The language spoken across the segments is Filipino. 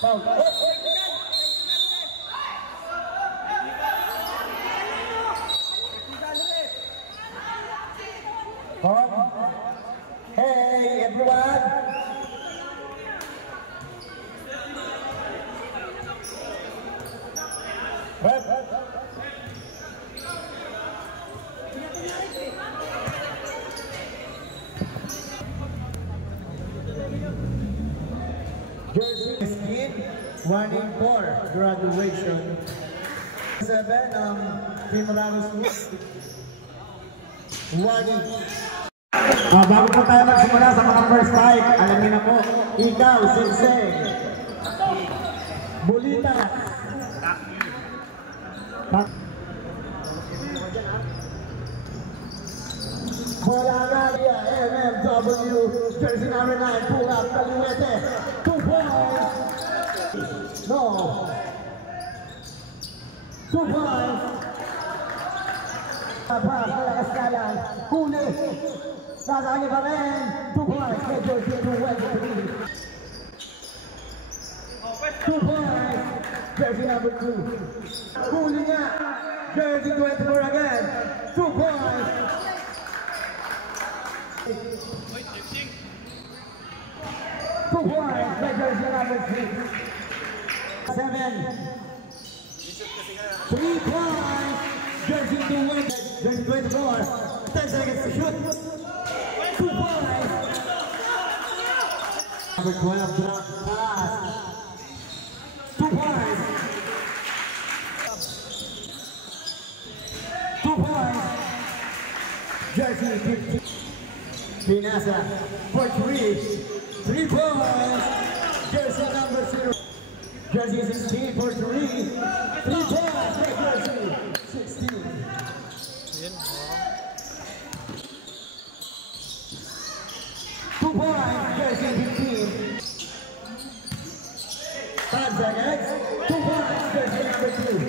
Foul. Hey everyone. Jersey skin 1-4 graduation. 7 Team Ramos. 1. Bago po tayo magsimula sa mga first fight, alamin na po, ikaw, Sensei, Bulita, Bolagaria, MMW, jersey number 9, pull up, Kaliwete, 2 points, no, 2 points, malakas ka lang, Kuli, sasali pa rin, 2 points, kay jersey number 23, 2 points, jersey number 2, Kuli nga, jersey 24 again, 2 points, 2 points, kay jersey number 6, 7, 3 points, jersey 24, 10 seconds to shoot, 2 points, number 12, drop pass, 2 points, 2 points, jersey 15, Pinasa, for 3 points, jersey number 0, jersey 16 for 3 points, jersey 16. 2 points, jersey 15. 5 seconds, 2 points, jersey number 2.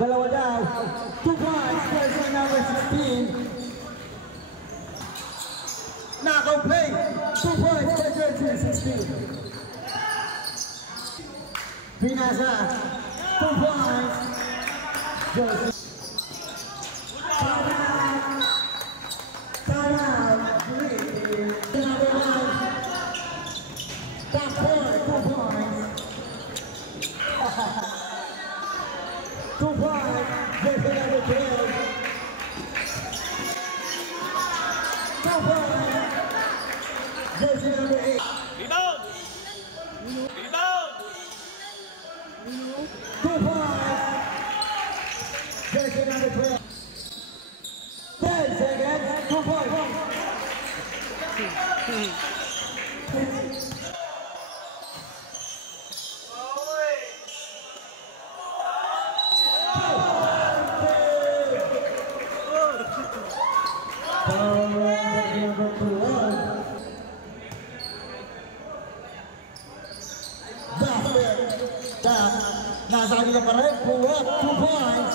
Dalawa daw, 2 points, jersey number 16. Knockout play, 2 points, jersey 16. Pinasa, 2 points, jersey. Nasa kanila pa rin, pull up, 2 points.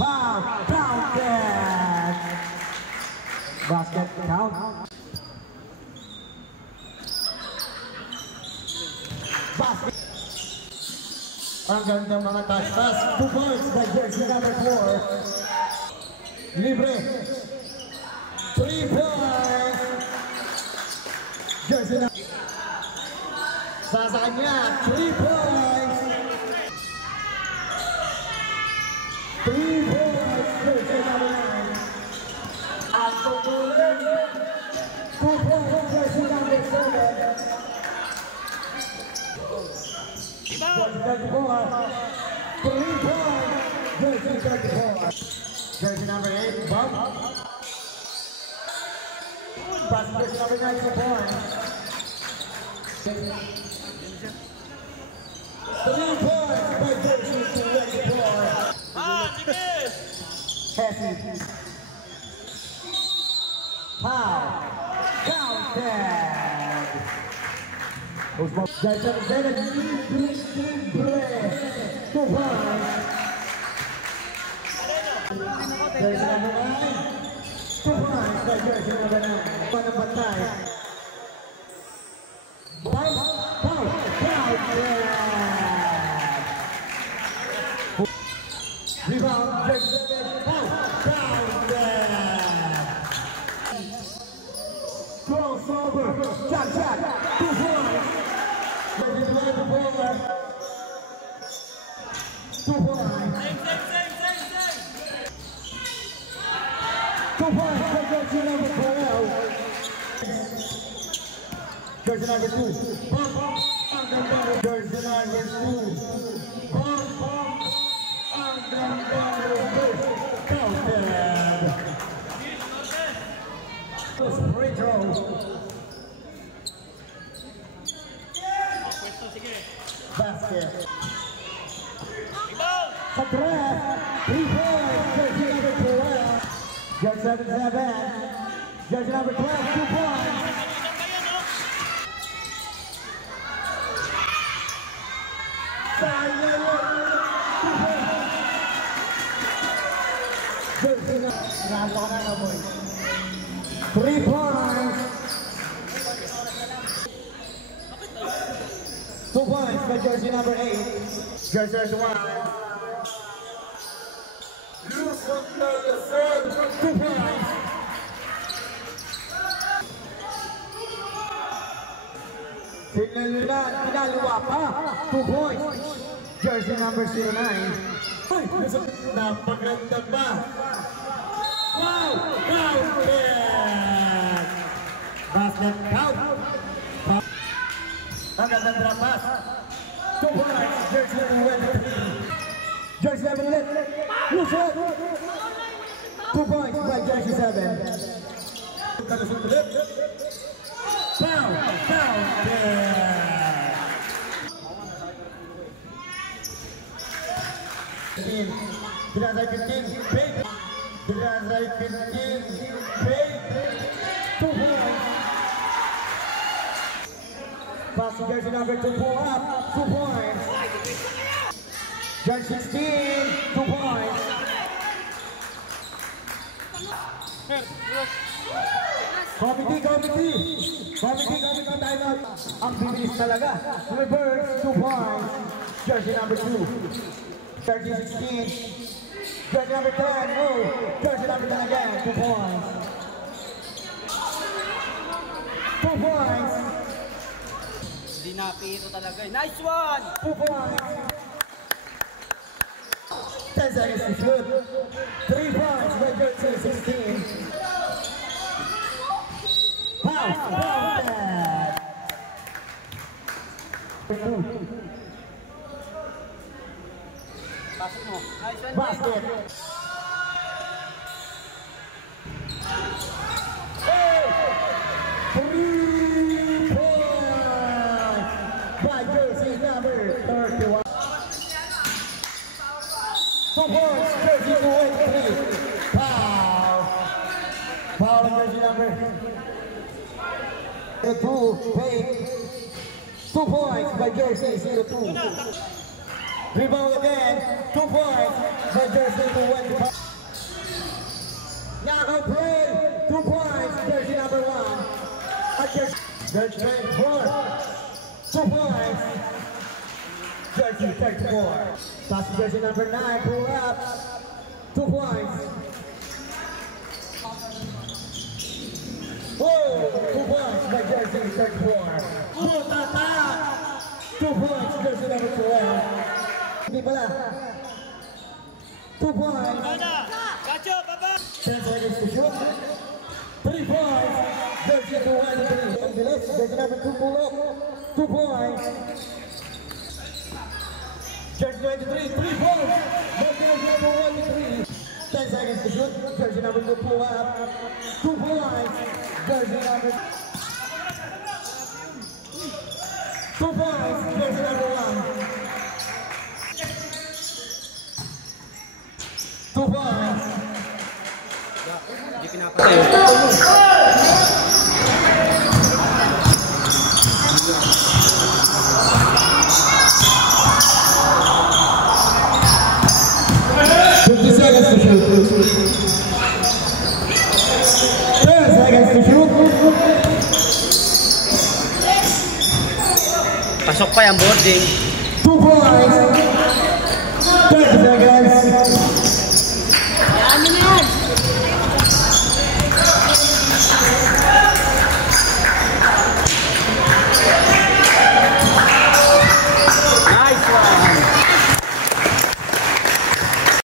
Foul, counted. Basket count. Basket. Ang ganda mga touch pass, 2 points by jersey number 4. Libre. 3 points. Jersey number sa kanya, 3 points. 3 points, jersey number 9. At tutuloy, 2 points, jersey number 7. Jersey 34, 3 points, jersey 34. Jersey number 8, bump. Basket number 9 points. 3 points by jersey 24. Cassie. Foul. Counted. Jersey 7, 2 points. Jersey number 9. 2 points by jersey number 9. Panapatay. Rebound, jersey crossover, shot, 2 points. Jersey number 4. 2 points. 2 points for jersey number 12. Jersey number 2. Jersey number 2. Free throw. Basket. Patras. 3 points. Jersey number 12. Jersey number 7. Jersey number 12. 2 points. Jersey number 3 points. 2 points by jersey number 8. Jersey number 1. 2 points. Pinaliwa pa. 2 points. Jersey number 09. Napaganda pa. Wow! Counted! Basket count. Magandang drapas. 2 points. Jersey number 23. Jersey number 11. Lusot. 2 points by jersey 7. Foul. Dinazay 15. Baby. Dinazay 15. Baby. 2 points. Passing jersey number 2 pull up. 2 points. Jersey 16. 2 points. Committee timeout. Ang bilis talaga. Reverse 2 points. Jersey number 2. Jersey 16. Jersey number 10. No. Jersey number 10 again. 2 points. 2 points. Dinapito talaga. Nice one! 2 points. 10 seconds to shoot. 3 points by jersey 16. Foul. Pasok mo. Nice one. Basket. By jersey number 31. 2 points, jersey 23. Foul jersey number 2. Fake. 2 points by jersey 02. Rebound again. 2 points by jersey 25. Knockout play. 2 points, jersey number 1. Jersey 4. 2 points. Jersey 34. Pass jersey number 9. Pull up. 2 points. Whoa! 2 points by jersey 34. Mutata! 2 points, jersey number 12. Hindi pala. 2 points. Gacho, baba! 10 seconds to shoot. 3 points. Jersey 23. Ang bilis. Jersey number 2 pull up. 2 points. Jersey 23. 3 points. Jersey number 23. 10 seconds to shoot. Jersey number 2 pull up. 2 points. Jersey number 2 points. Jersey number 1. 2 points. Hindi pinapatay. 50 seconds to shoot. Pasok pa yung boarding. 2 points. 30 seconds.